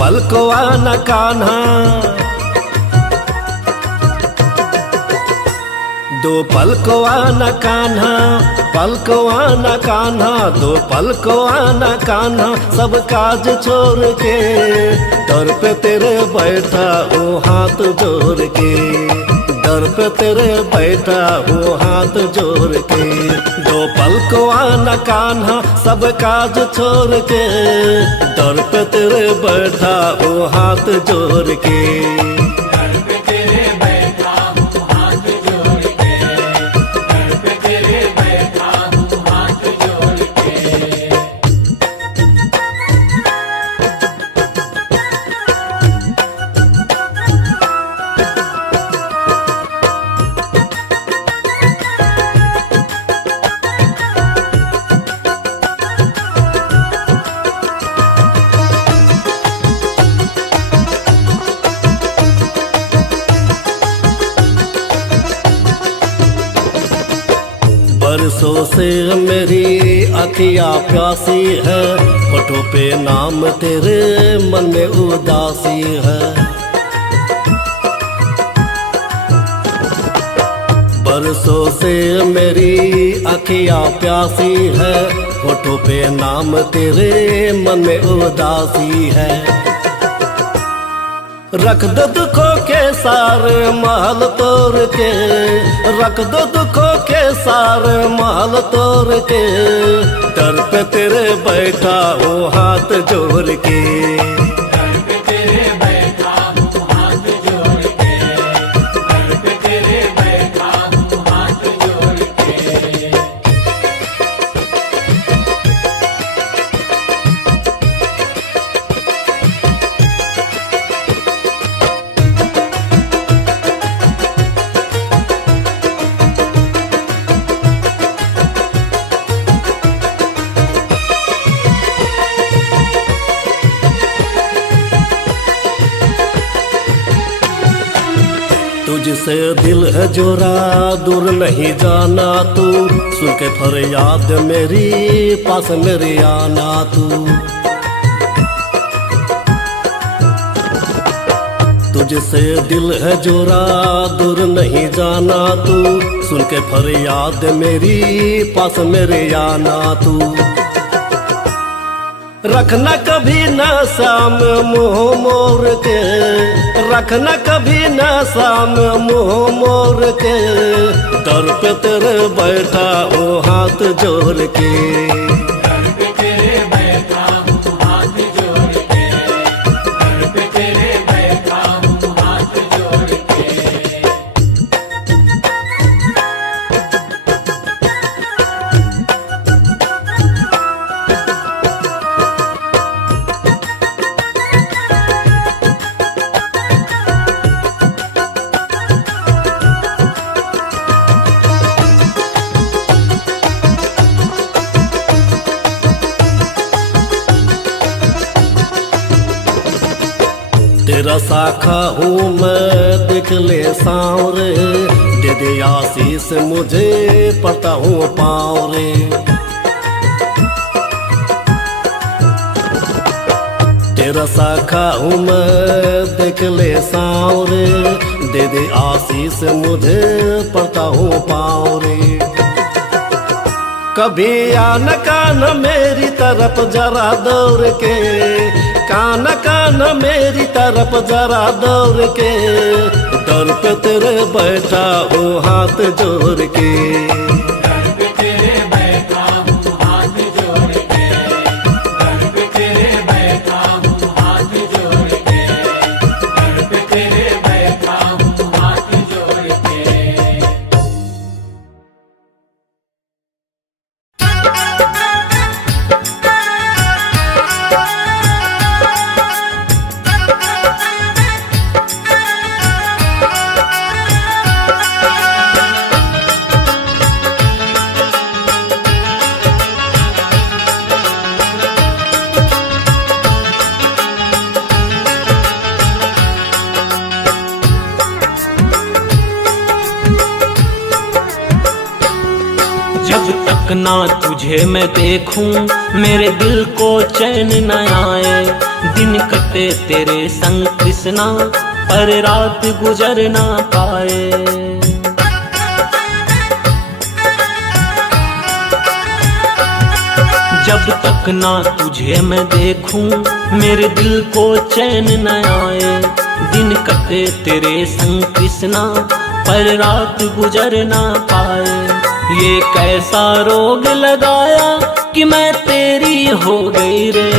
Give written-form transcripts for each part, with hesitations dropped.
पल को आना कान्हा, दो पल को आना कान्हा, पल को आना कान्हा, दो पल को आना कान्हा। सब काज छोड़ के दर पे तेरे बैठा हूँ हाथ जोड़ के, दर पे तेरे बैठा हूँ हाथ जोड़ के। दो पल को आना कान्हा, सब काज छोड़ के दर पे तेरे बैठा हूँ हाथ जोड़ के। बरसों से मेरी अखियाँ प्यासी है, होठों पे नाम तेरे मन में उदासी है। बरसों से मेरी अखियाँ प्यासी है, होठों पे नाम तेरे मन में उदासी है। रख दो दुखों के सारे महल तोड़ के, रख दो दुखों के सारे महल तोड़ के, दर पे तेरे बैठा हूँ हाथ जोड़ के। तुझसे दिल है जोरा दूर नहीं जाना तू, सुन के फरियाद मेरी पास मेरी आना तू। तुझसे दिल है जोरा दूर नहीं जाना तू, सुन के फरियाद मेरी पास मेरी आना तू। रखना कभी न शाम मुँह मोर के, रखना कभी न शाम मुँह मोर के, दर पे तेरे बैठा हूँ हाथ जोड़ के। तेरा साखा हूँ मैं देख ले सांवरे, दे दे आशीष मुझे पड़ता हूँ पाँव रे। तेरा साखा हूँ मैं देख ले सांवरे, दे दे आशीष मुझे पड़ता हूँ पाँव रे। कभी आना कान मेरी तरफ जरा दौड़ के, कान कान मेरी तरफ जरा दौड़ के, दर पे तेरे बैठा हूँ हाथ जोड़ के। तक ना तुझे मैं देखूं मेरे दिल को चैन न आए। दिन कटे तेरे संग कृष्णा पर रात गुजर ना पाए। जब तक ना तुझे मैं देखूं मेरे दिल को चैन न आए। दिन कटे तेरे संग कृष्णा पर रात गुजर ना पाए। ये कैसा रोग लगाया कि मैं तेरी हो गई रे।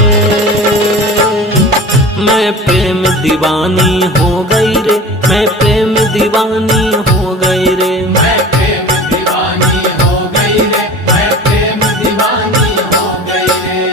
मैं प्रेम दीवानी हो गई रे। मैं प्रेम दीवानी हो गई रे। मैं प्रेम दीवानी हो गई रे। मैं प्रेम दीवानी हो गई रे।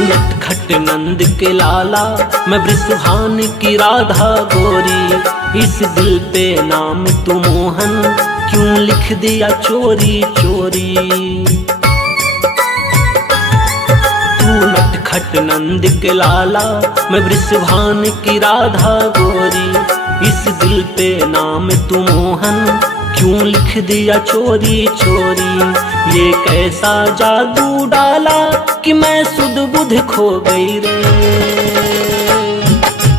नटखट नंद के लाला मैं ब्रिसुहान की राधा गोरी। इस दिल पे नाम तू मोहन क्यों लिख दिया चोरी चोरी। तू नटखट नंद के लाला मैं ब्रिसुहान की राधा गोरी। इस दिल पे नाम तू मोहन क्यों लिख दिया चोरी चोरी। ये कैसा जादू डाला कि मैं सुध बुध खो गई रे।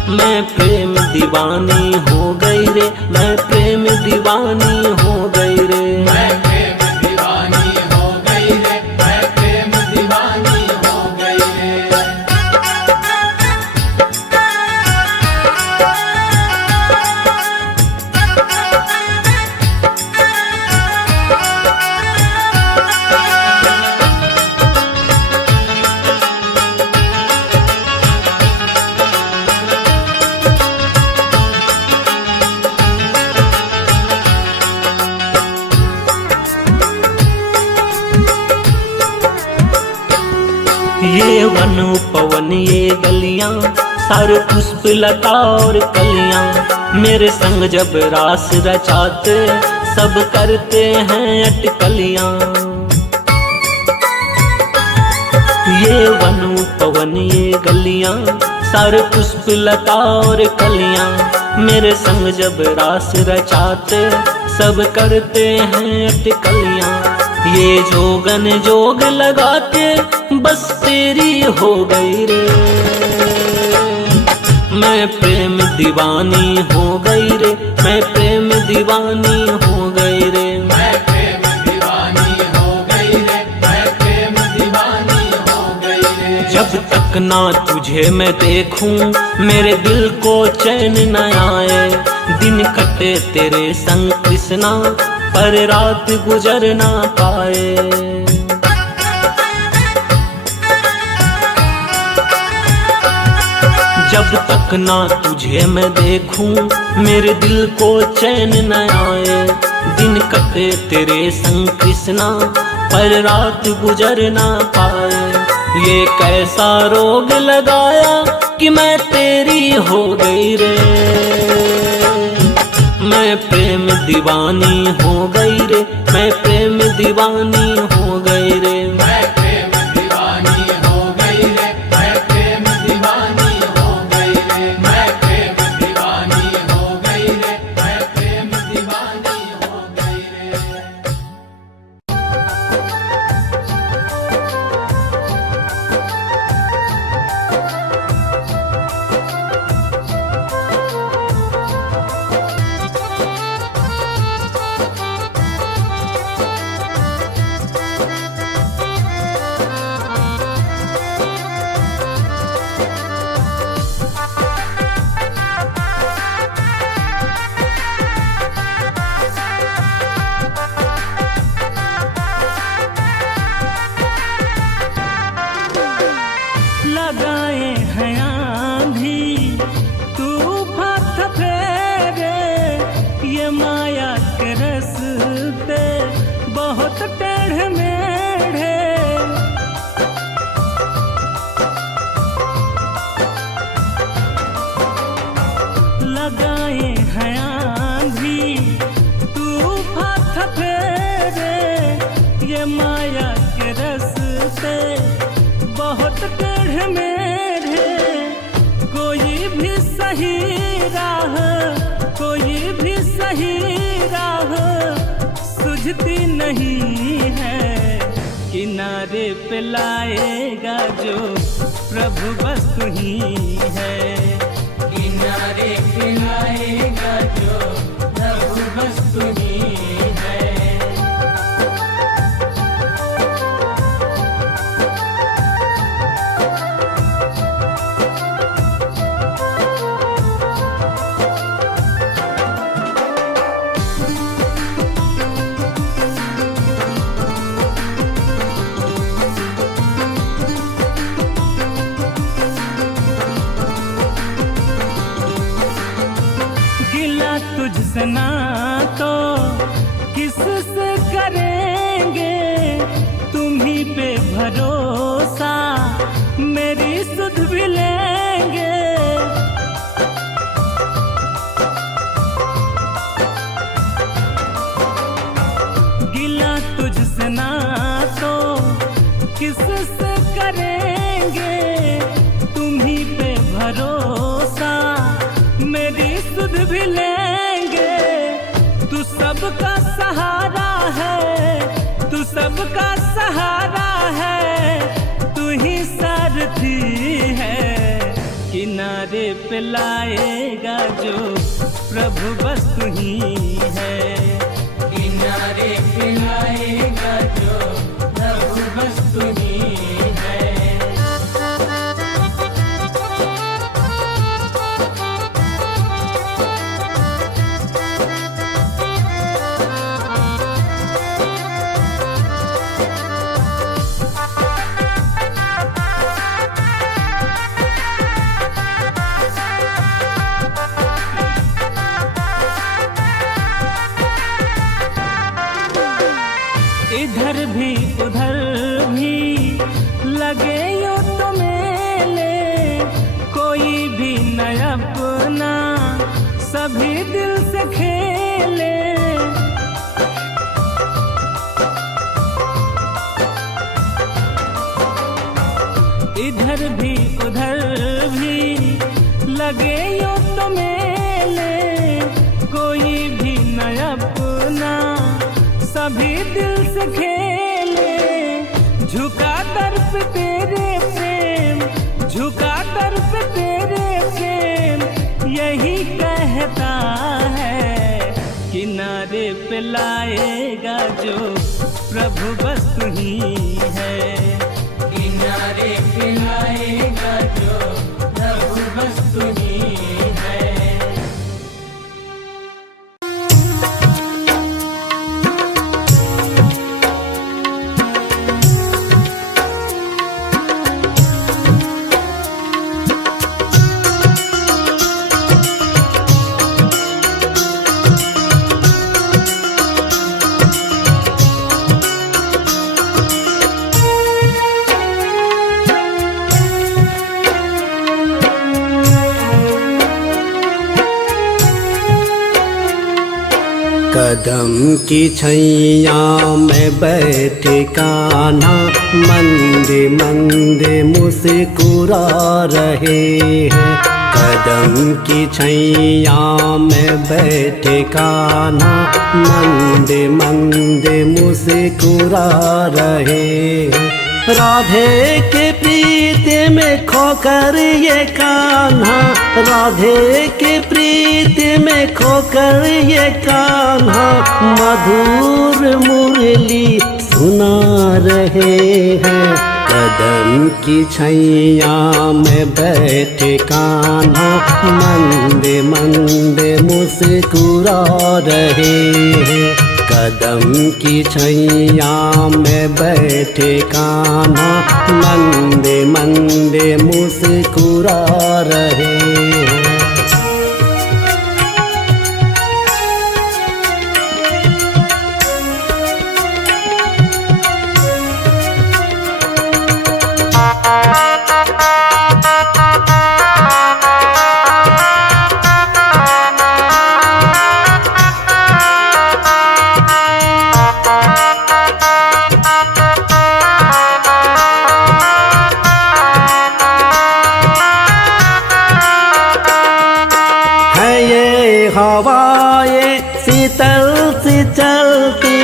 मैं प्रेम दीवानी हो गई रे। मैं प्रेम दीवानी हो गई रे। मैं प्रेम दीवानी हो गई रे। मैं प्रेम दीवानी हो गई रे। ये वन पवन ये गलियां सारे पुष्प लता और कलियां मेरे संग जब रास रचाते सब करते हैं अटकलियां। ये वन पवन ये गलियां सारे पुष्प लता और कलियां मेरे संग जब रास रचाते सब करते हैं अटकलियां। ये जोगन जोग लगा के बस तेरी हो गई रे। मैं प्रेम दीवानी हो गई रे। मैं प्रेम दीवानी हो गई रे। मैं प्रेम दीवानी हो गई रे। मैं प्रेम दीवानी हो गई रे। जब तक ना तुझे मैं देखूं मेरे दिल को चैन न आए। दिन कटे तेरे संग कृष्णा पर रात गुजर ना पाए। जब तक ना तुझे मैं देखूं मेरे दिल को चैन न आए। दिन कटे तेरे संग कृष्णा पर रात गुजर ना पाए। ये कैसा रोग लगाया कि मैं तेरी हो गई रे। मैं प्रेम दीवानी हो गई रे। मैं प्रेम दीवानी हो गई रे। मैं प्रेम दीवानी हो गई रे। मैं प्रेम दीवानी हो गई रे। मैं प्रेम दीवानी हो गई रे। मैं प्रेम दीवानी हो गई रे। लगाए हैं आंधी तूफान फेरे ये माया के रस्ते बहुत टेढ़े मेढ़े। पिलाएगा जो प्रभु बस तू ही है। किनारे पिलाएगा जो प्रभु बस तू ही है। गिला तुझसे ना तो किससे करेंगे, तुम्ही पे भरोसा मेरी सुध भी लेंगे। गिला तुझसे ना तो किससे करेंगे, तुम्ही पे भरोसा मेरी सुध भी लेंगे। तू सबका सहारा है, तू सबका सहारा है, तू ही सारथी है। किनारे पे लाएगा जो प्रभु बस तू ही है। किनारे पिलाएगा जो प्रभु बस तू ही है। इधर भी उधर भी लगे यूं तो मेले, कोई भी न अपना सभी दिल से खेले। इधर भी उधर भी लगे यूं तो मेले, कोई भी न अपना सभी दिल से खेले। झुका दर पे तेरे प्रेम, झुका दर पे तेरे प्रेम, यही कहता है। किनारे पे लाएगा जो प्रभु बस तू ही है। किनारे पिलाएगा जो प्रभु बस तू ही है। कदम की छैया में बैठे कान्हा, मंदे मंदे मुस्कुरा रहे हैं। कदम की छैया में बैठे कान्हा, मंदे मंदे मुस्कुरा रहे हैं। राधे के प्रीत में खोकर ये कान्हा, राधे के प्रीत में खोकर ये कान्हा, मधुर मुरली सुना रहे हैं। कदम की छैया में बैठे कान्हा, मंदे मंदे मुस्कुरा रहे हैं। कदम की छैया में बैठे कान्हा, मंदे मंदे मुस्कुरा रहे हैं। हवाएं शीतल सी चलती,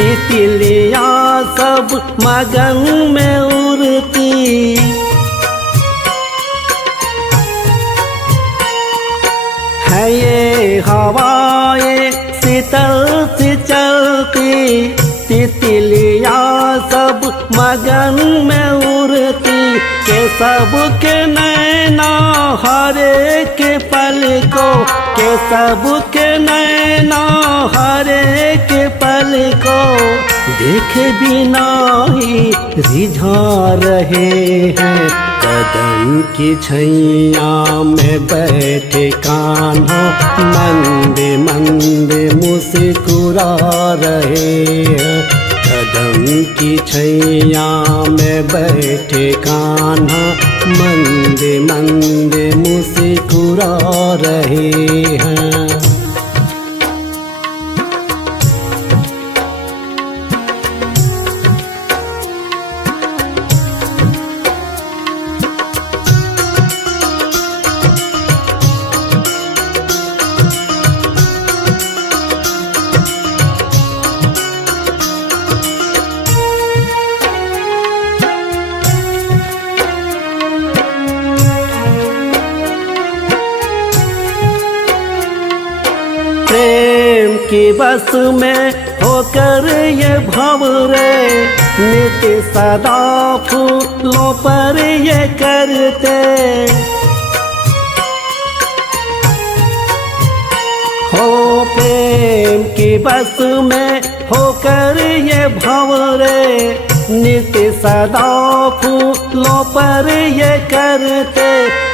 तितलियाँ सब मगन में उड़ती, है ये हवाएं शीतल सी चलती, तितलियाँ सब मगन में उड़ती, के सबके नैना हरे के पल को, के सबके नैना हरे के पल को देख बिना ही रिझा रहे हैं। कदम की छैया में बैठे कान्हा मंदे मंदे मुस्कुरा रहे हैं। कदम की छैया में बैठे कान्हा मंदे मंदे मुस्कुरा रहे हैं। प्रेम की बस में होकर ये भंवरे नित्य सदा फूलों पर ये करते, हो प्रेम की बस में होकर ये भंवरे नित्य सदा फूलों पर ये करते।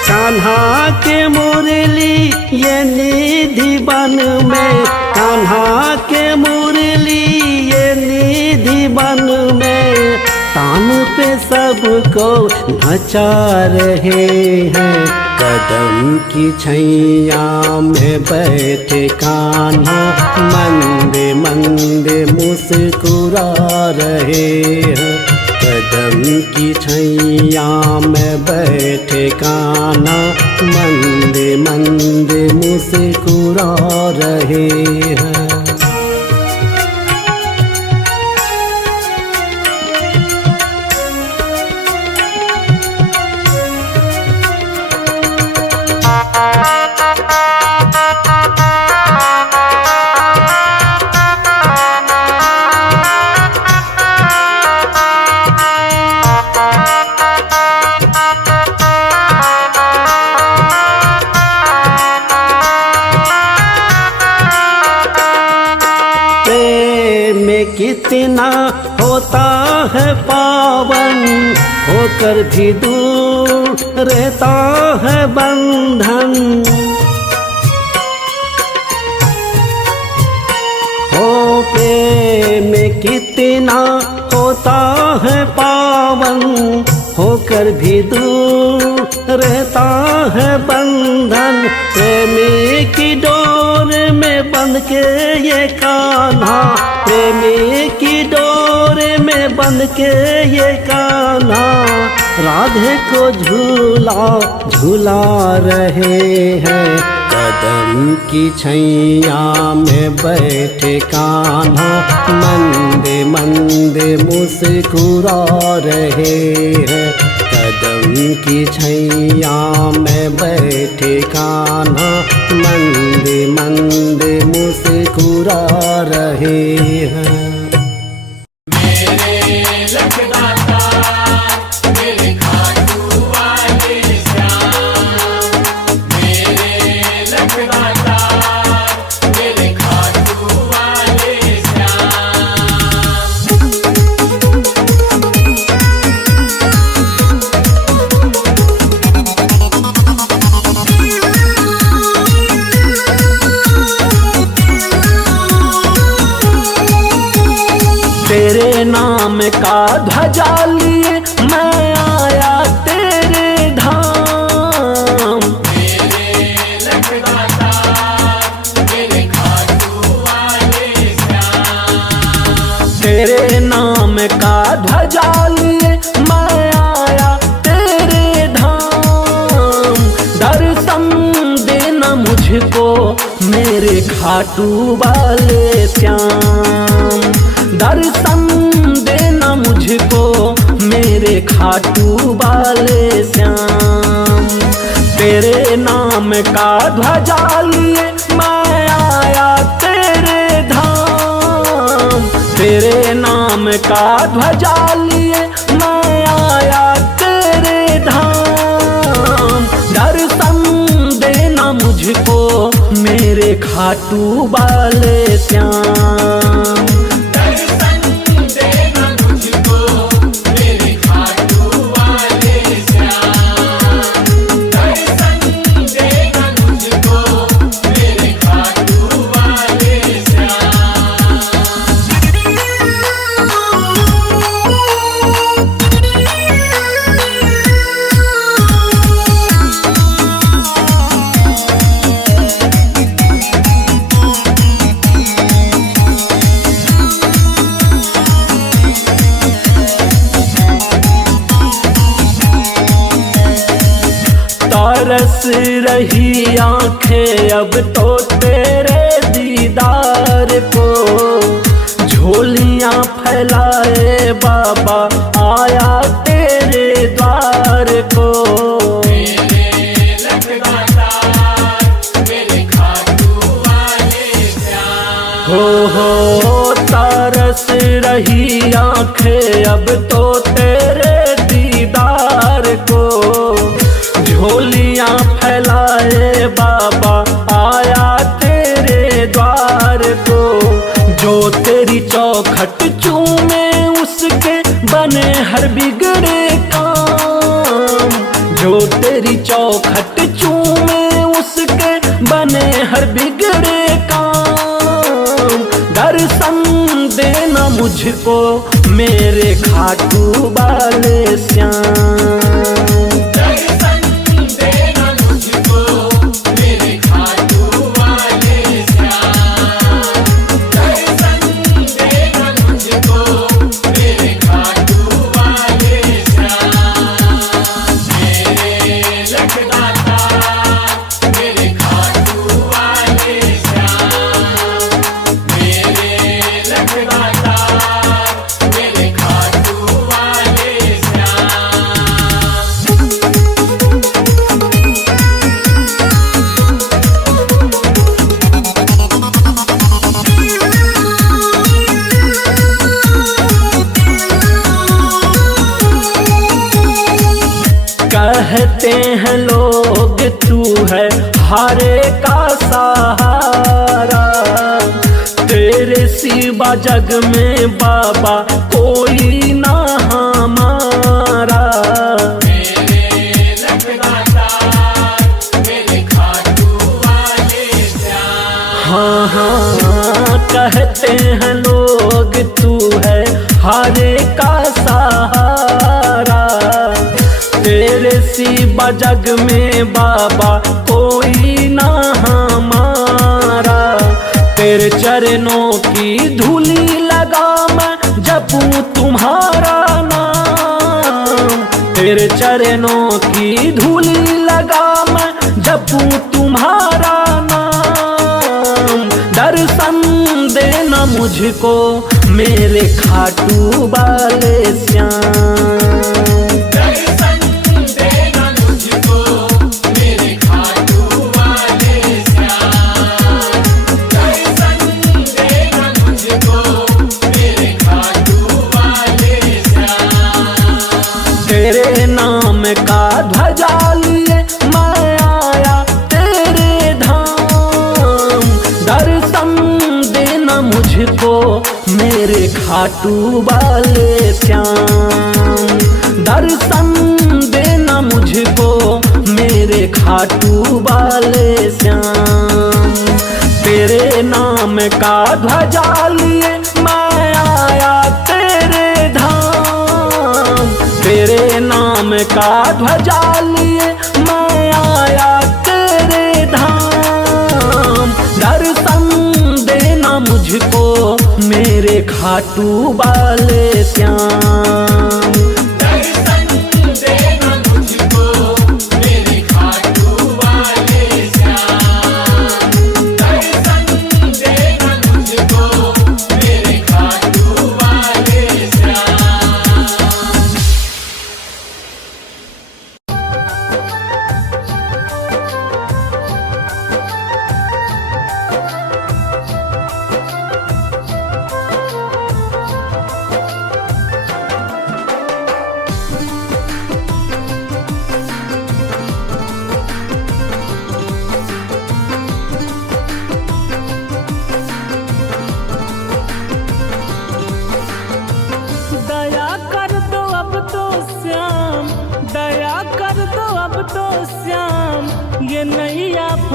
कान्हा के मुरली ये निधि बन में, कान्हा के मुरली ये निधि बन में तान पे सबको नचा रहे हैं। कदम की छैया में बैठे कान्हा मंदे मंदे मुस्कुरा रहे हैं। कदम की छैया में बैठे कान्हा मंदे मंदे मुस्कुरा रहे हैं। कितना होता है पावन होकर भी दूर रहता है बंधन, हो प्रेम कितना होता है पावन होकर भी दूर रहता है बंधन। प्रेमी की डोर में बंध के ये कान्हा, प्रेमी की डोर में बंध के ये कान्हा राधे को झूला झूला रहे हैं। कदम की छैया में बैठे कान्हा मंदे मंदे मुस्कुरा रहे हैं। कदम की छैया में बैठे कान्हा मंदे मंदे मुस्कुरा रहे हैं। मेरे लखदाता मेरे खाटू वाले श्याम, मेरे लखदाता मेरे खाटू वाले श्याम। तेरे नाम का ध्वजा लिए मैं आया तेरे धाम, मेरे लखदाता मेरे खाटू वाले श्याम। तेरे नाम का ध्वजा लिए मैं आया तेरे धाम। दर्शन देना मुझको मेरे खाटू वाले श्याम, दर्शन देना मुझको मेरे खाटू वाले श्याम। तेरे नाम का ध्वजा लिए मैं आया तेरे धाम। तेरे नाम का ध्वजा लिए मैं आया तेरे धाम। दर्शन देना मुझको मेरे खाटू वाले श्याम। तरस रही आंखें अब तो तेरे दीदार को। झोलियां फैलाए बाबा आया तेरे द्वार को। हो तरस रही आंखें अब तो तेरे दीदार को। झोलियां फैलाए बाबा आया तेरे द्वार को। जो तेरी चौखट चूमे उसके बने हर बिगड़े काम। जो तेरी चौखट चूमे उसके बने हर बिगड़े काम। दर्शन देना मुझको मेरे खाटू वाले श्याम। कहते हैं लोग तू है हारे का सहारा। तेरे सिवा जग में बाबा कोई ना हमारा। हाँ हाँ कहते हैं लोग तू है हारे का सहारा। तेरे सिवा जग में बाबा कोई ना हमारा। तेरे चरणों की धूली लगा मैं जपूं तुम्हारा नाम। तेरे चरणों की धूली लगा मैं जपूं तुम्हारा नाम। दर्शन देना मुझको मेरे खाटू वाले श्याम। तेरे नाम का ध्वजा लिए मैं आया तेरे धाम। दर्शन देना मुझको मेरे खाटू वाले श्याम। दर्शन देना मुझको मेरे खाटू वाले श्याम। तेरे नाम का ध्वजा लिए मैं आया तेरे धाम। तेरे नाम का ध्वजा लिए मैं आया तेरे धाम। दर्शन देना मुझको मेरे खाटू वाले श्याम। तेरे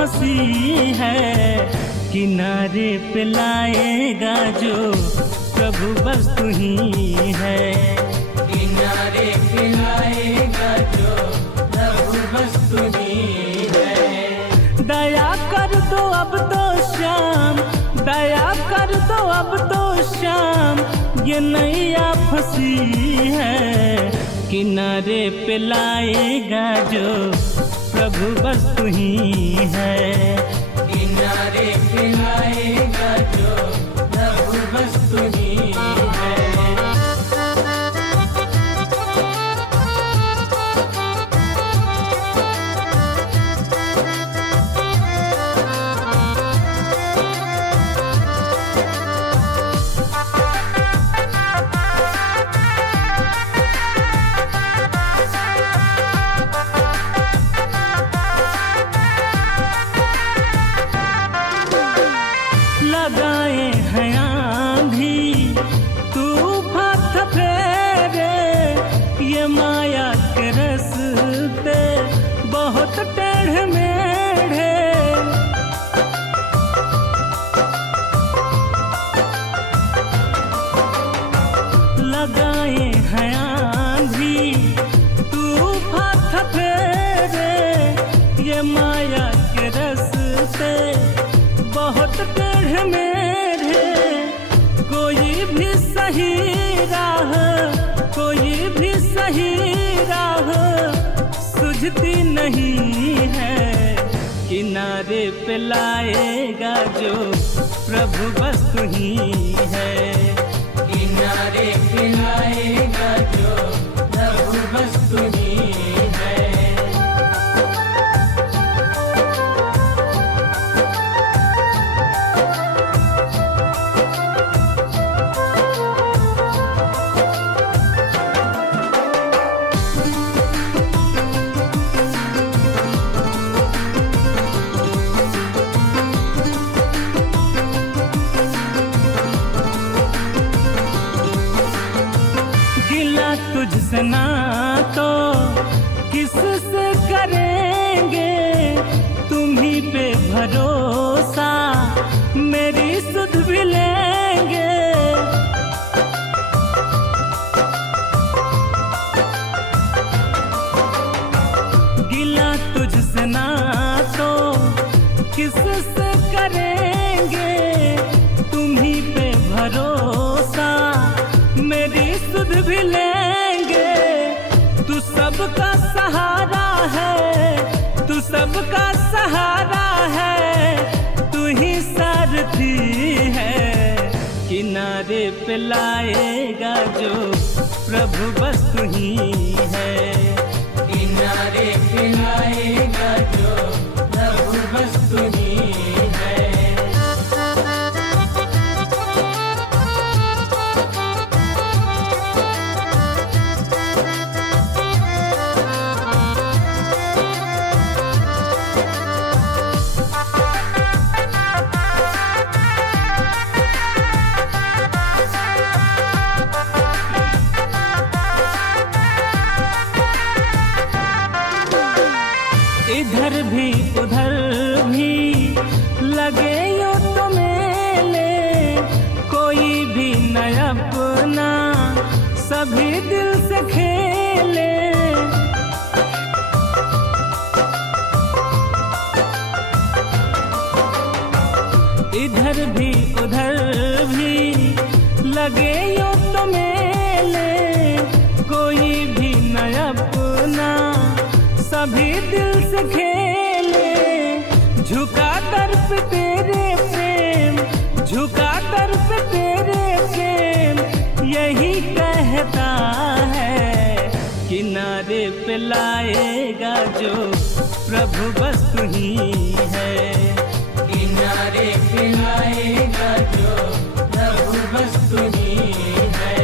फंसी है, किनारे पे लाएगा जो प्रभु बस तू ही है। किनारे पे लाएगा जो प्रभु बस तू ही है। दया कर दो अब तो श्याम, दया कर दो अब तो श्याम, ये नैया फंसी है, किनारे पे लाएगा जो प्रभु बस तू ही है। किनारे पे लाएगा जो प्रभु बस तू ही है। लगाए हैं आंधी तूफान फेरे, ये माया के रस्ते बहुत टेढ़े मेढ़े। लगाए हैं आंधी तूफान फेरे, ये माया के रस्ते बहुत टेढ़े मेढ़े। कोई भी सही राह, कोई भी सही राह सुझती नहीं है, किनारे पे लाएगा जो प्रभु बस तू ही है। किनारे पे लाएगा जो प्रभु बस तू ही है। तुझसे ना तो किससे करेंगे, तुम्ही पे भरोसा मेरी सुध भी लेंगे। गिला तुझसे ना तो किससे करेंगे, तुम्ही पे भरोसा मेरी सुध भी लेंगे। तू सबका सहारा है, तू सबका सहारा है, तू ही सारथी है, किनारे पे लाएगा जो प्रभु बस तू ही है। किनारे पे लाएगा जो प्रभु बस तू ही है। इधर भी उधर भी लगे यूं तो मेले, कोई भी न अपना सभी दिल से खेले। इधर भी उधर भी लगे यूं तो मेले, कोई भी न अपना सभी दिल से खेले। झुका दर पे तेरे प्रेम, झुका दर पे तेरे प्रेम, यही कहता है, किनारे पे लाएगा जो प्रभु बस तू ही है। किनारे पे लाएगा जो प्रभु बस तू ही है।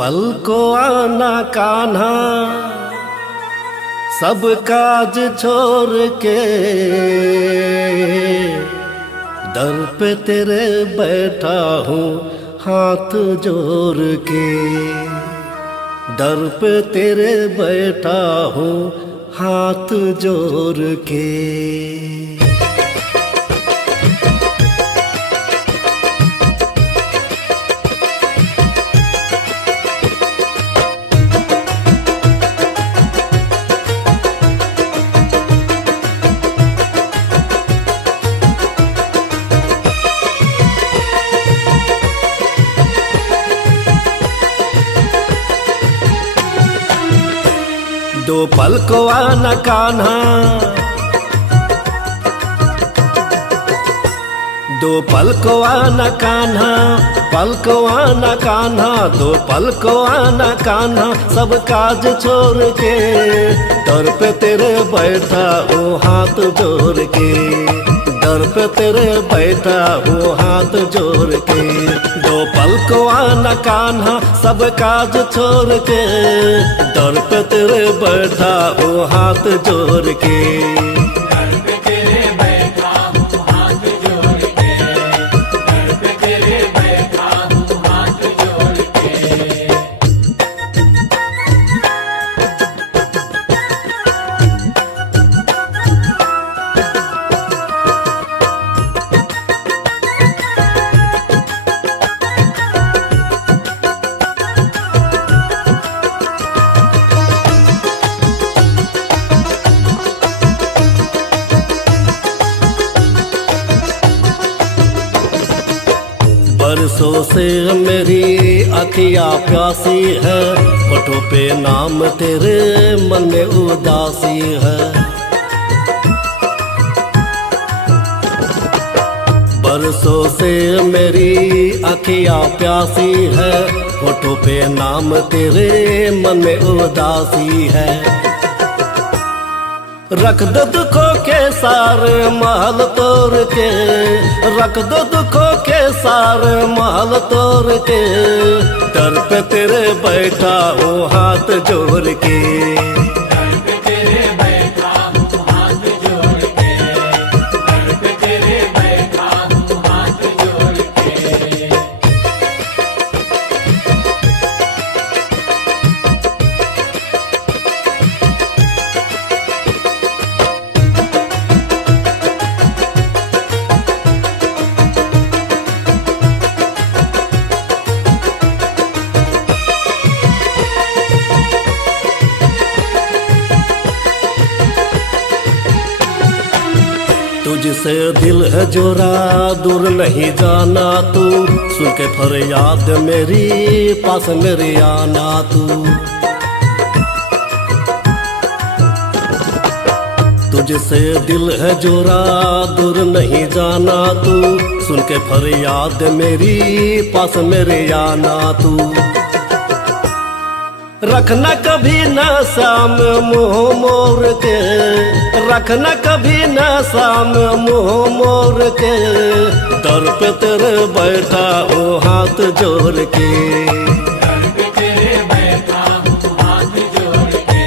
पल को आना कान्हा, सब काज छोड़ के दर पे तेरे बैठा हूँ हाथ जोड़ के। दर पे तेरे बैठा हूँ हाथ जोड़ के। दो पल को आना कान्हा, दो पल को आना कान्हा, पल को आना कान्हा, दो पल को आना कान्हा, सब काज छोड़ के दर पे तेरे बैठा हूँ हाथ जोड़ के। दर पे तेरे बैठा हूँ हाथ जोड़ के। दो पल को आना कान्हा, सब काज छोड़ के दर पे तेरे बैठा हूँ हाथ जोड़ के। दर पे तेरे बैठा हूँ हाथ जोड़ के। दर पे तेरे बैठा हूँ हाथ जोड़ के। बरसों से मेरी अखियाँ प्यासी है, होठों पे नाम तेरे मन में उदासी है। बरसों से मेरी अखियाँ प्यासी है, होठों पे नाम तेरे मन में उदासी है। रख दो दुखों के सारे महल तोड़ के, रख दो दुखों के सारे महल तोड़ के दर पे तेरे बैठा हूँ हाथ जोड़ के। दर पे तेरे बैठा हूँ हाथ जोड़ के। दर पे तेरे बैठा हूँ हाथ जोड़ के। तुझसे दिल है जोरा दूर नहीं जाना तू, सुन के फरियाद मेरी पास मेरी आना तू। तुझसे दिल है जोरा दूर नहीं जाना तू, सुन के फरियाद मेरी पास मेरी आना तू। रखना कभी न शाम मुँह मोर के, रखना कभी न शाम मुँह मोर के दर पे तेरे बैठा हूँ हाथ जोड़ के। दर पे तेरे बैठा हूँ हाथ जोड़ के।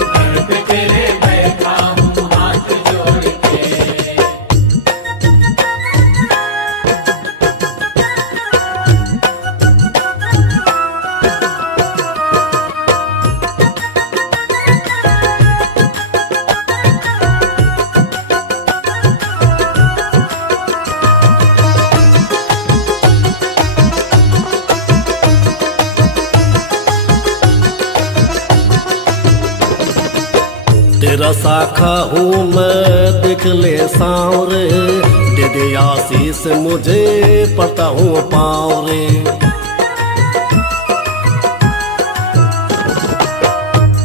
दर पे तेरे बैठा हूँ हाथ जोड़ के। तेरा साखा हूँ मैं देख ले सांवरे, दे दे आशीष मुझे पड़ता हूँ पाँव रे।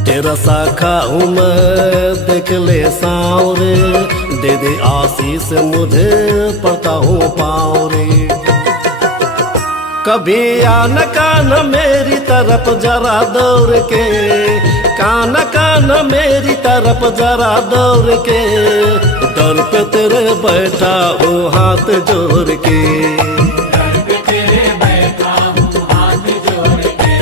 तेरा साखा हूँ मैं देख ले सांवरे, दे दे आशीष मुझे पड़ता हूँ पाँव रे। कभी आन कान मेरी तरफ जरा दौड़ के, कान कान मेरी तरफ जरा दौड़ के दर पे तेरे बैठा हूँ हाथ जोड़ के। दर पे तेरे बैठा हूँ हाथ जोड़ के।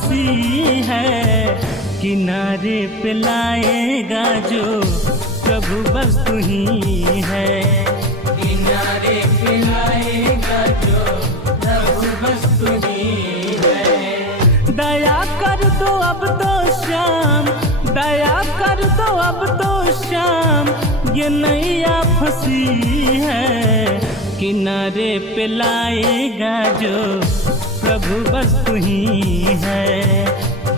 फंसी है, किनारे पे लाएगा जो प्रभु बस तू ही है। किनारे पे लाएगा जो प्रभु बस तू ही है। दया कर दो अब तो श्याम, दया कर दो अब तो श्याम, ये नैया फंसी है, किनारे पे लाएगा जो प्रभु बस तू ही है।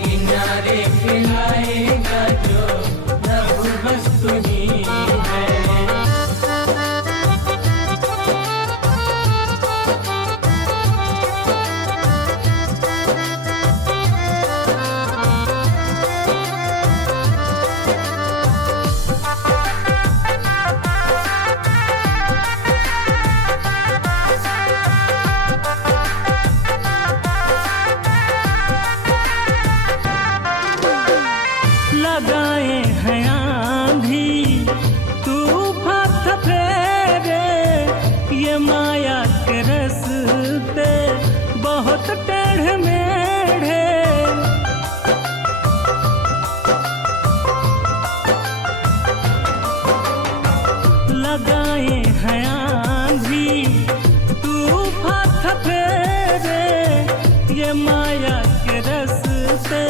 किनारे पे लाएगा जो प्रभु बस तू ही है। लगाए हैं आंधी तूफान फेरे, ये माया के रस्ते बहुत टेढ़े मेढ़े। लगाए हैं आंधी तूफान फेरे, ये माया के रस्ते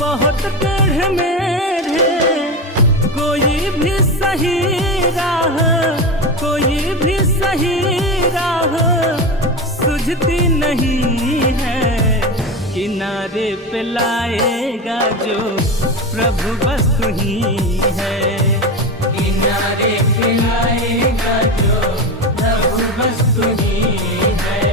बहुत टेढ़े मेढ़े। कोई भी सही राह, कोई भी सही राह सुझती नहीं है, किनारे पे लाएगा जो प्रभु बस तू ही है। किनारे पे लाएगा जो प्रभु बस तू ही है।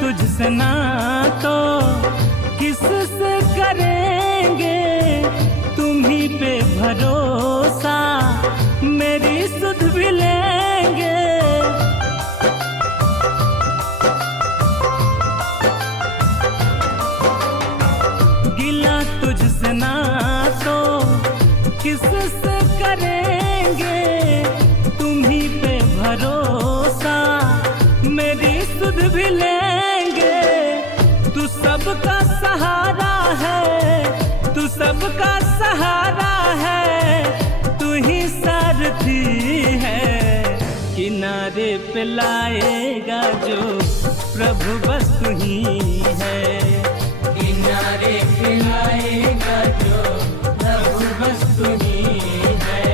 तुझसे ना तो किससे करेंगे, तुम्ही पे भरोसा मेरी सुध भी लेंगे। गिला तुझसे ना तो किससे करेंगे, तुम्ही पे भरोसा मेरी सुध भी लेंगे। तू सबका सहारा है, तू सबका सहारा है, तू ही सारथी है, किनारे पे लाएगा जो प्रभु बस तू ही है। किनारे पे लाएगा जो प्रभु बस तू ही है।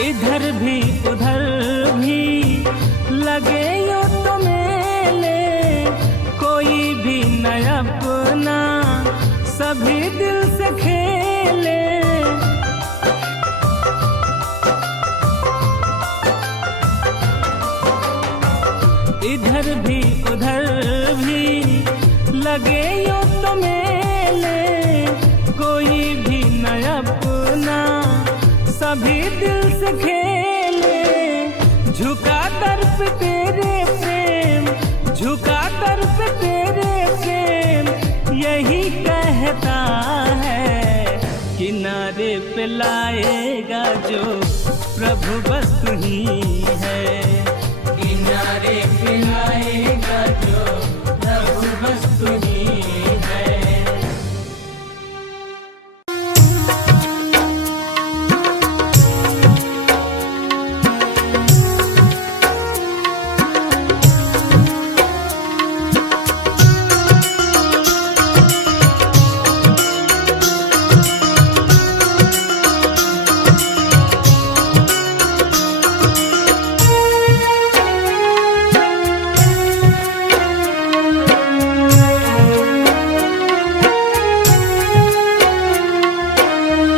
इधर भी उधर भी लगे यो तो मेले, कोई भी न अपना सभी दिल से खेले। इधर भी उधर भी लगे यो तो मेले, कोई भी न अपना सभी दिल से खेले। झुका दर पे तेरे प्रेम, झुका दर पे तेरे प्रेम, यही कहता है, किनारे पे लाएगा जो प्रभु बस तू ही है। किनारे पे लाएगा जो प्रभु बस तू ही है।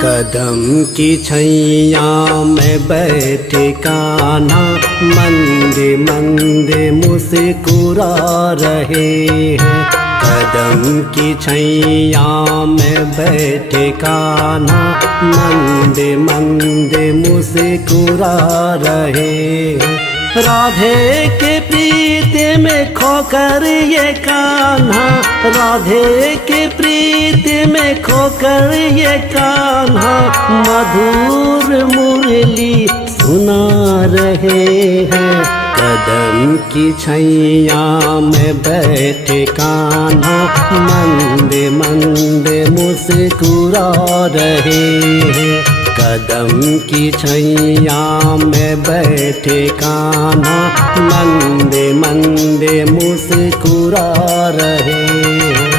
कदम की छैया में बैठे कान्हा मंदे मंदे मुस्कुरा रहे हैं। कदम की छैया में बैठे कान्हा मंदे मंदे मुस्कुरा रहे हैं। राधे के प्रीत में खोकर ये कान्हा, राधे के प्रीत में खोकर ये कान्हा मधुर मुरली सुना रहे हैं। कदम की छैया में बैठे कान्हा मंदे मंदे मुस्कुरा रहे हैं। कदम की छैया में बैठे कान्हा मंदे मंदे मुस्कुरा रहे हैं।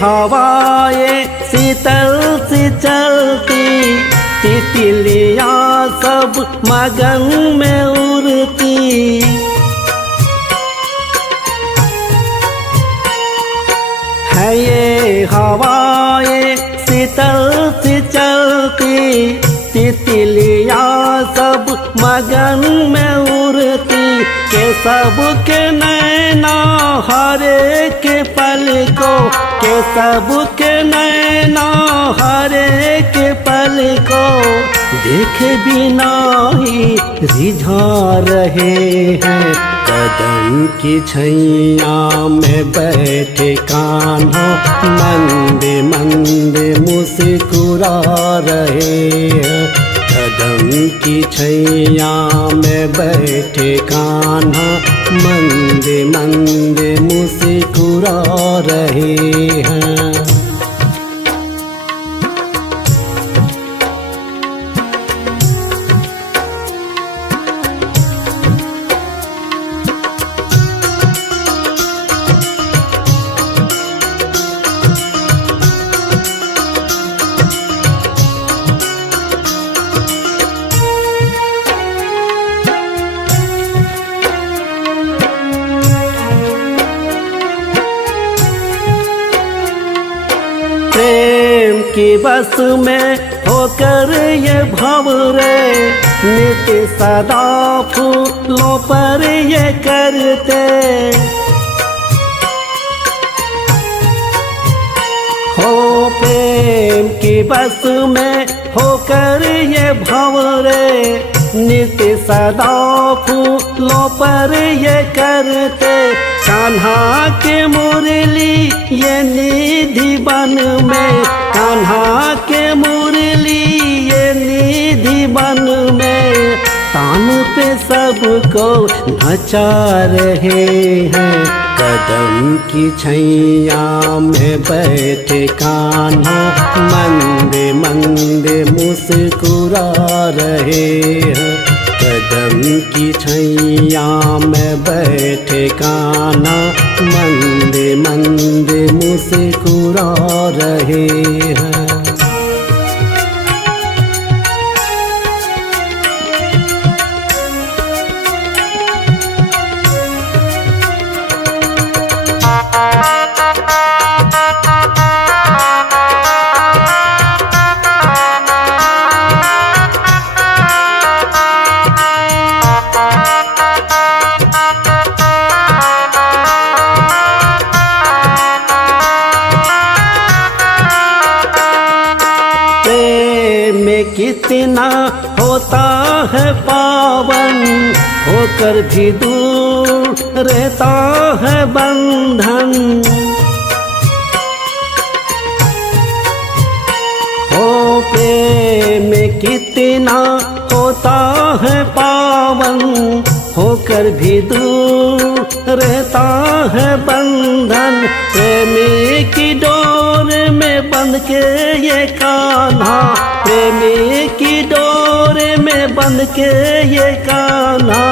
हवाएं शीतल सी चलती, तितलियां सब मगन में उड़ती। है ये हवाएं शीतल सी चलती, तितलियां सब मगन में उड़ती। के सबके नैना हरे के पल को, के सबके नैना हरे के पल को देख बिना ही रिझा रहे हैं। कदम की छैया में बैठे कान्हा मंदे मंदे मुस्कुरा रहे हैं। कदम की छैया में बैठे कान्हा मंदे मंदे मुस्कुरा रहे हैं। प्रेम की बस में होकर ये भंवरे नित्य सदा फूलों पर ये करते। हो प्रेम की बस में होकर ये भंवरे नित्य सदा फूलों पर ये करते। कान्हा के मुरली ये निधि बन में, कान्हा के मुरली ये निधि बन में तान पे सबको नचा रहे हैं। कदम की छैया में बैठे कान्हा मंदे मंदे मुस्कुरा रहे हैं। कदम की छैया में बैठे कान्हा मंदे मंदे मुस्कुरा रहे हैं। कितना होता है पावन, होकर भी दूर रहता है बंधन। हो प्रेम कितना होता है पावन, होकर भी दूर रहता है बंधन। प्रेमी की डोर में बंध के ये कान्हा, प्रेमी की डोरे में बंध के ये कान्हा,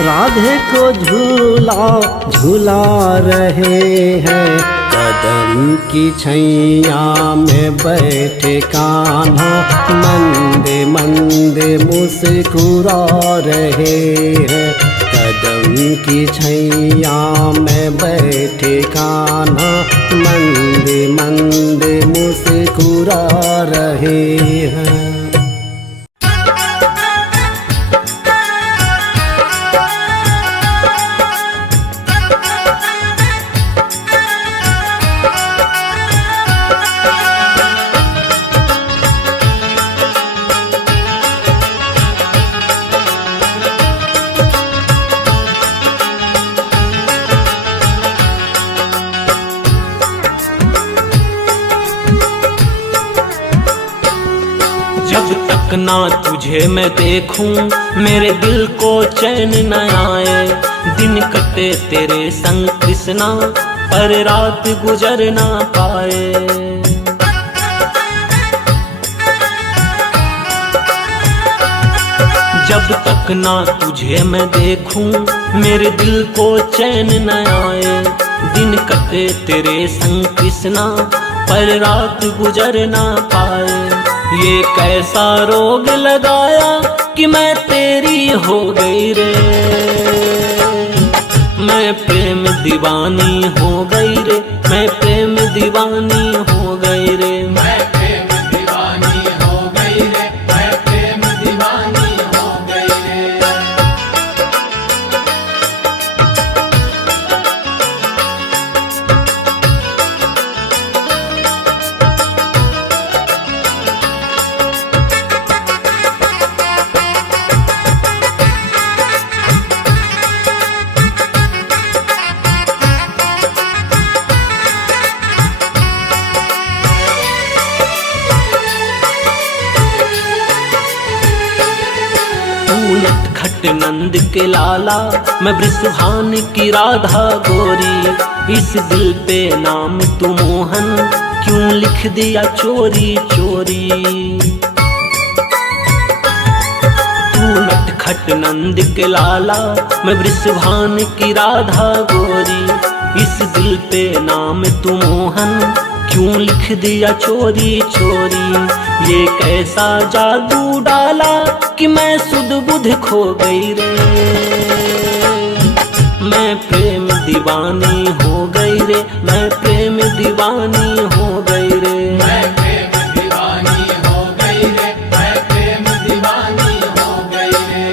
राधे को झूला झूला रहे हैं। कदम की छैया में बैठे कान्हा, मंदे मंदे मुस्कुरा रहे हैं। कदम की छैया में बैठे कान्हा, मंदे मंदे मुस्कुरा रहे हैं। जब तक ना तुझे मैं देखूं मेरे दिल को चैन न आए। दिन कटे तेरे संग कृष्णा, पर रात गुजर ना पाए। जब तक ना तुझे मैं देखूं मेरे दिल को चैन न आए। दिन कटे तेरे संग कृष्णा, पर रात गुजर ना पाए। ये कैसा रोग लगाया कि मैं तेरी हो गई रे। मैं प्रेम दीवानी हो गई रे, मैं प्रेम दीवानी हो गई रे। मैं प्रेम दीवानी हो गई रे, मैं प्रेम दीवानी हो गई रे। नटखट नंद के लाला, मैं बृषभान की राधा गोरी। इस दिल पे नाम तू मोहन, क्यों लिख दिया चोरी चोरी। तू नटखट नंद के लाला, मैं बृषभान की राधा गोरी। इस दिल पे नाम तू मोहन, क्यों लिख दिया चोरी चोरी। ये कैसा जादू डाला कि मैं सुध बुध खो गई रे। मैं प्रेम दीवानी हो गई रे, मैं प्रेम दीवानी हो गई रे। मैं प्रेम दीवानी हो गई रे, मैं प्रेम दीवानी हो गई रे।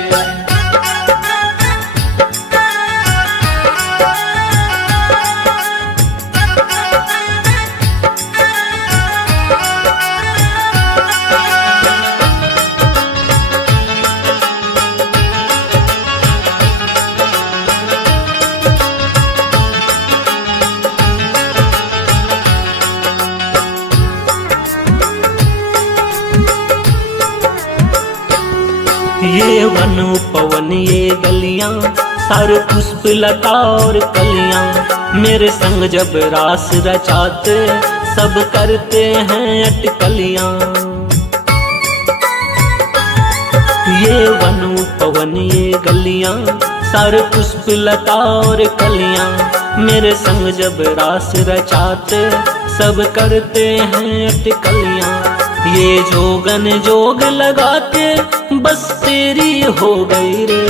ये वन पवन ये गलियां, सारे पुष्प लता और कलियां। मेरे संग जब रास रचाते सब करते हैं अटकलियां। ये वन पवन ये गलियां, सारे पुष्प लता और कलियां। मेरे संग जब रास रचाते सब करते हैं अटकलियां। ये जोगन जोग लगा के बस तेरी हो गई रे।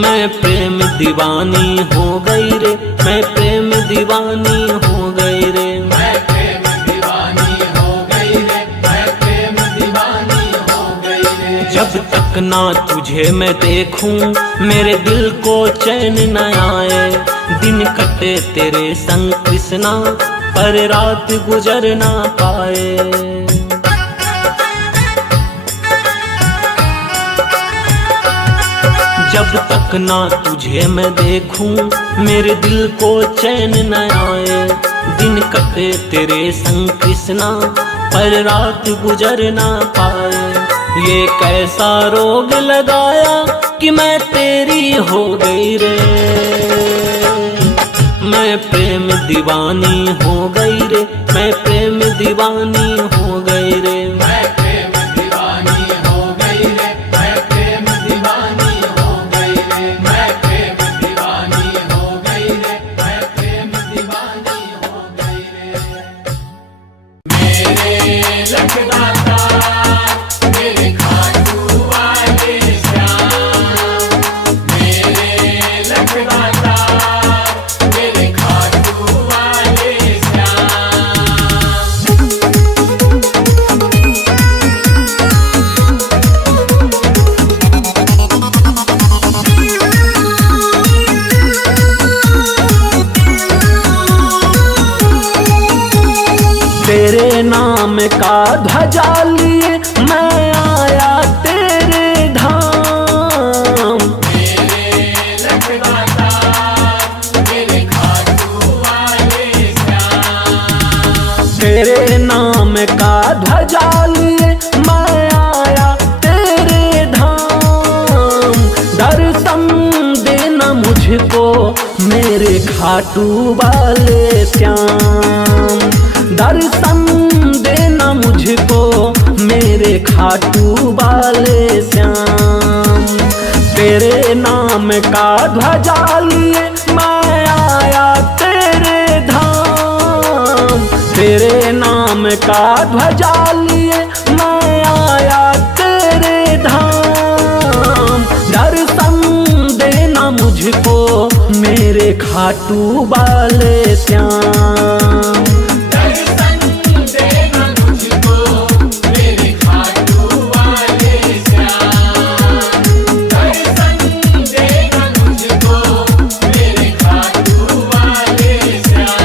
मैं प्रेम दीवानी हो गई रे, मैं प्रेम दीवानी हो गई रे। मैं प्रेम दीवानी हो गई रे, मैं प्रेम दीवानी हो गई रे। जब तक ना तुझे मैं देखूं मेरे दिल को चैन न आए। दिन कटे तेरे संग कृष्णा, पर रात गुजर ना पाए। जब तक ना तुझे मैं देखूं मेरे दिल को चैन न आए। दिन कटे तेरे संग कृष्णा, पर रात गुजर ना पाए। ये कैसा रोग लगाया कि मैं तेरी हो गई रे। मैं प्रेम दीवानी हो गई रे, मैं दीवानी हो गई रे। मैं प्रेम दीवानी हो गई रे, मैं प्रेम दीवानी हो गई रे, मैं प्रेम दीवानी हो गई रे, मैं प्रेम दीवानी हो गई रे। मेरे लखदाता मेरे खाटू वाले श्याम, मेरे लखदाता मेरे खाटू वाले श्याम। तेरे नाम का ध्वजा लिए मैं आया तेरे धाम। मेरे लखदाता मेरे खाटू वाले श्याम, तेरे नाम का ध्वजा लिए मैं आया तेरे धाम। दर्शन देना मुझको मेरे खाटू वाले श्याम। दर्शन देना मुझको मेरे खाटू वाले श्याम। तेरे नाम का ध्वजा लिए मैं आया तेरे धाम। तेरे नाम का ध्वजा लिए मैं आया तेरे धाम। दर्शन देना मुझको मेरे खाटू वाले श्याम। दर्शन देना मुझको मेरे खाटू वाले श्याम, दर्शन देना मुझको मेरे खाटू वाले श्याम।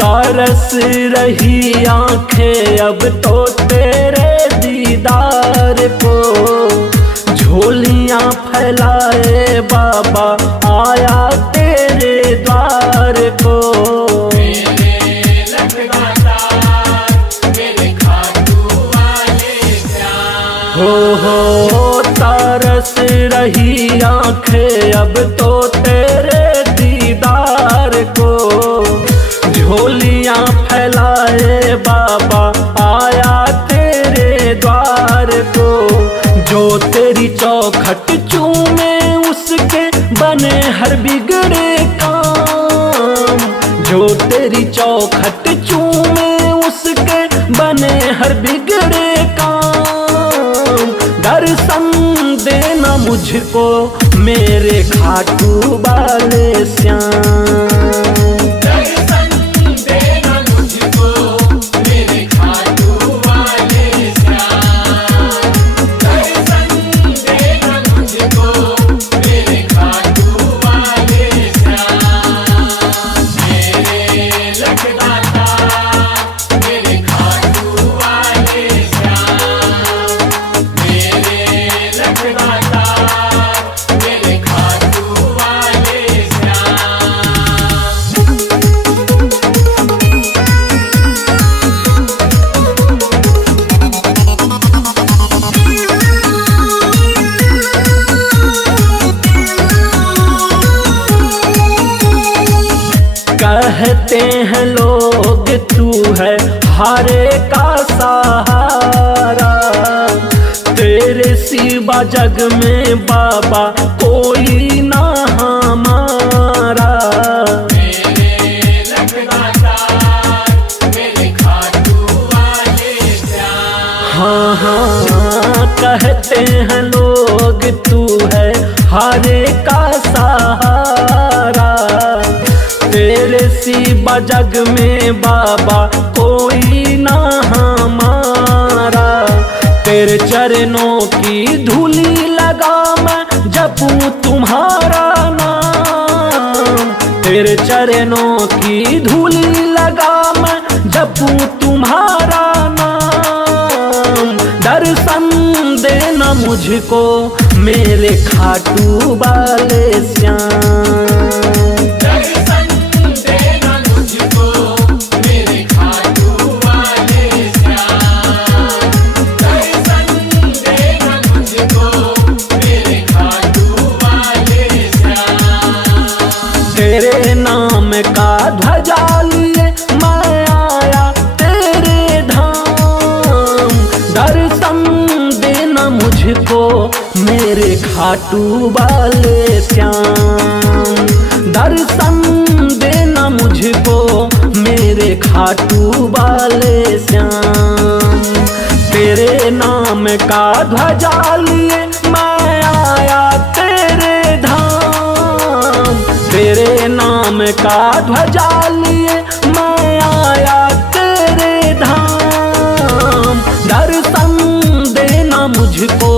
तरस रही आंखें अब तो तेरे दीदार को। झोलियां फैलाए बाबा आया तेरे द्वार को। मेरे लखदाता मेरे खाटू वाले श्याम, हो तरस रही आंखें अब तो तेरे दीदार को। झोलियां फैलाए बाबा आया तेरे द्वार को। जो तेरी चौखट चूमे उसके बने हर बिगड़े काम। जो तेरी चौखट चूमे उसके बने हर बिगड़े काम। दर्शन देना मुझको मेरे खाटू वाले श्याम। दर्शन देना मुझको मेरे खाटू वाले श्याम, दर्शन देना मुझको मेरे खाटू वाले श्याम। मेरे लखदाता मेरे खाटू वाले श्याम, मेरे लखदाता मेरे खाटू वाले श्याम। कहते हैं लोग तू है हारे का सहारा। तेरे सिवा जग में बाबा कोई ना हमारा। मेरे लखदाता मेरे खाटू वाले श्याम, हाँ हाँ कहते हैं लोग तू है हारे का सहारा। तेरे सिवा जग में बाबा कोई ना हमारा। तेरे चरणों की धूली लगा मैं जपूं तुम्हारा नाम। तेरे चरणों की धूली लगा मैं जपूं तुम्हारा नाम। दर्शन देना मुझको मेरे खाटू वाले श्याम। दर्शन देना मुझको मेरे खाटू वाले श्याम। दर्शन देना मुझको मेरे खाटू वाले श्याम। तेरे नाम का ध्वजा लिए मैं आया तेरे धाम। दर्शन देना मुझको मेरे खाटू वाले श्याम। दर्शन देना मुझको मेरे खाटू वाले श्याम। तेरे नाम का ध्वजा लिए मैं आया तेरे धाम। तेरे नाम का ध्वजा लिए मैं आया तेरे धाम। दर्शन देना मुझको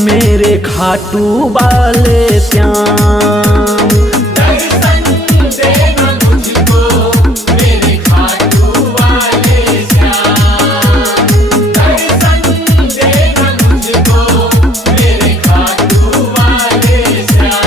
मेरे खाटू वाले श्याम। दर्शन देना मुझको मेरे खाटू वाले श्याम। दर्शन देना मुझको मेरे खाटू वाले श्याम।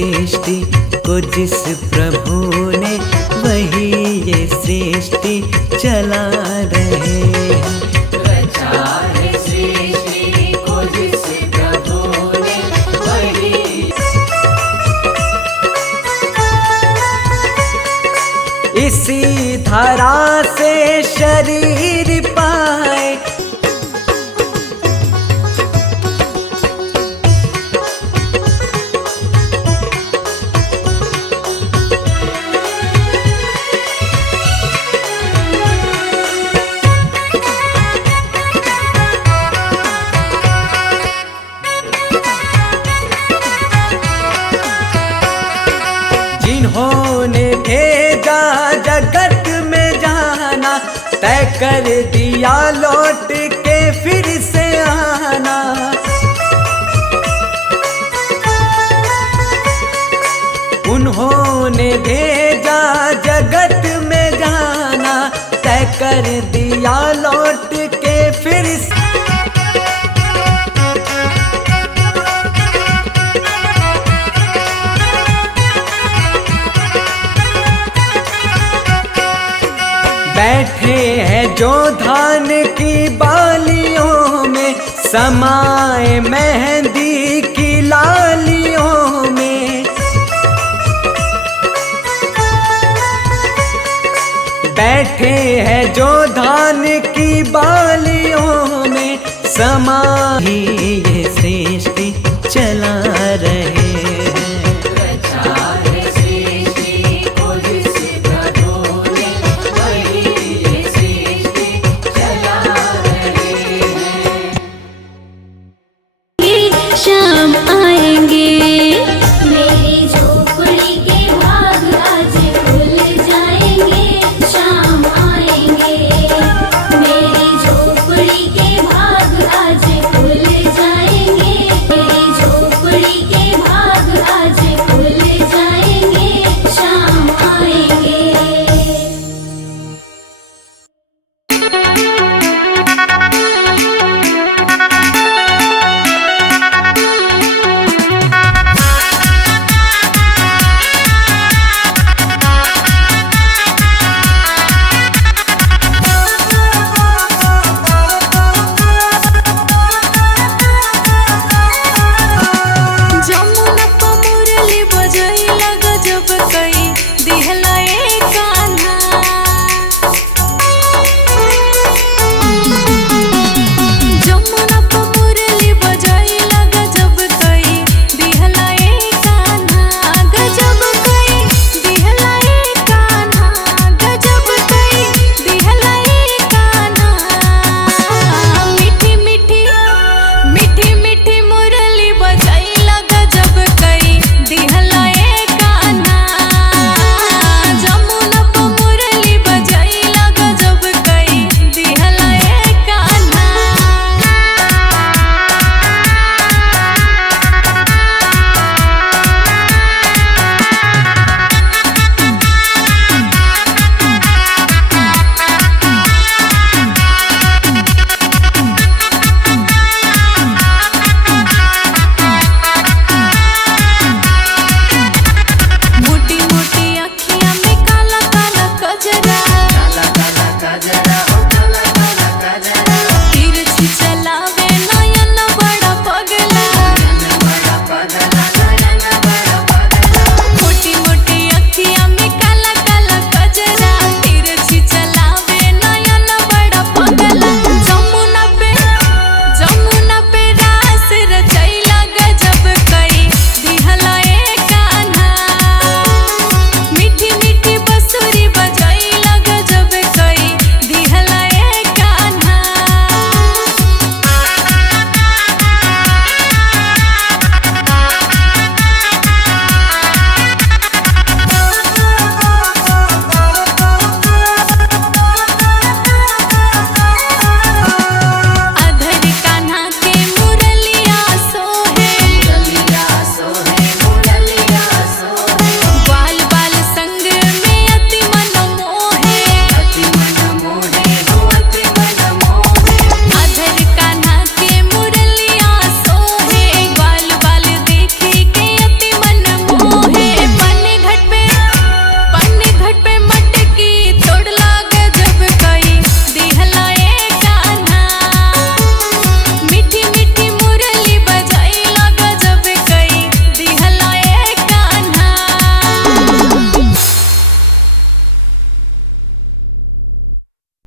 सृष्टि को जिस प्रभु ने, वही ये सृष्टि चला रहे हैं। रचा है सृष्टि को जिस प्रभु ने, वही इसी धरा से शरीर पाए, जिन्होंने भेजा जगत में जाना, तय कर दिया लौट के फिर से आना। उन्होंने भेजा जगत में जाना, तय कर दिया लौट के फिर से। बैठे हैं जो धान की बालियों में, समाए मेहंदी की लालियों में। बैठे हैं जो धान की बालियों में, समाए ये सृष्टि चला रहे